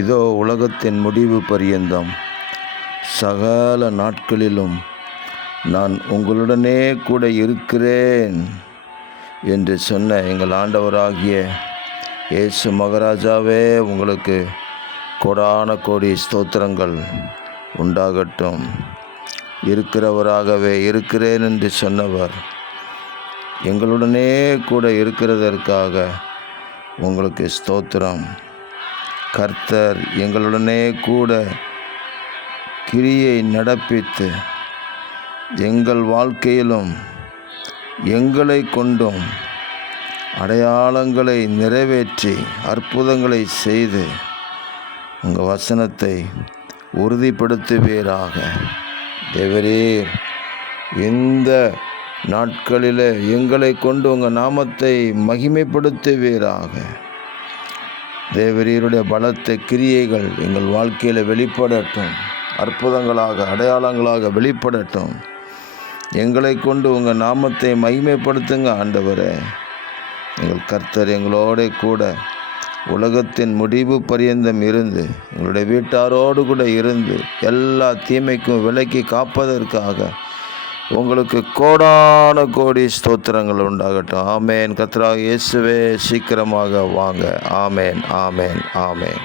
இதோ உலகத்தின் முடிவு பரியந்தம் சகல நாட்களிலும் நான் உங்களுடனே கூட இருக்கிறேன் என்று சொன்ன எங்கள் ஆண்டவராகிய இயேசு மகாராஜாவே, உங்களுக்கு கோடான கோடி ஸ்தோத்திரங்கள் உண்டாகட்டும். இருக்கிறவராகவே இருக்கிறேன் என்று சொன்னவர் எங்களுடனே கூட இருக்கிறதற்காக உங்களுக்கு ஸ்தோத்திரம். கர்த்தர் எங்களுடனே கூட கிரியை நடப்பித்து எங்கள் வாழ்க்கையிலும் எங்களை கொண்டும் அடையாளங்களை நிறைவேற்றி அற்புதங்களை செய்து உங்கள் வசனத்தை உறுதிப்படுத்துவீராக. தேவரீர், இந்த நாட்களில் எங்களை கொண்டு உங்கள் நாமத்தை மகிமைப்படுத்துவீராக. தேவரீருடைய பலத்த கிரியைகள் எங்கள் வாழ்க்கையில் வெளிப்படட்டும், அற்புதங்களாக அடையாளங்களாக வெளிப்படட்டும். எங்களை கொண்டு உங்கள் நாமத்தை மகிமைப்படுத்துங்க ஆண்டவரே. எங்கள் கர்த்தர் எங்களோட கூட உலகத்தின் முடிவு பரியந்தம் இருந்து எங்களுடைய வீட்டாரோடு கூட இருந்து எல்லா தீமைக்கும் விலக்கி காப்பதற்காக உங்களுக்கு கோடான கோடி ஸ்தோத்திரங்கள் உண்டாகட்டும். ஆமேன். கர்த்தராகிய இயேசுவே, சீக்கிரமாக வாங்க. ஆமேன், ஆமேன், ஆமேன்.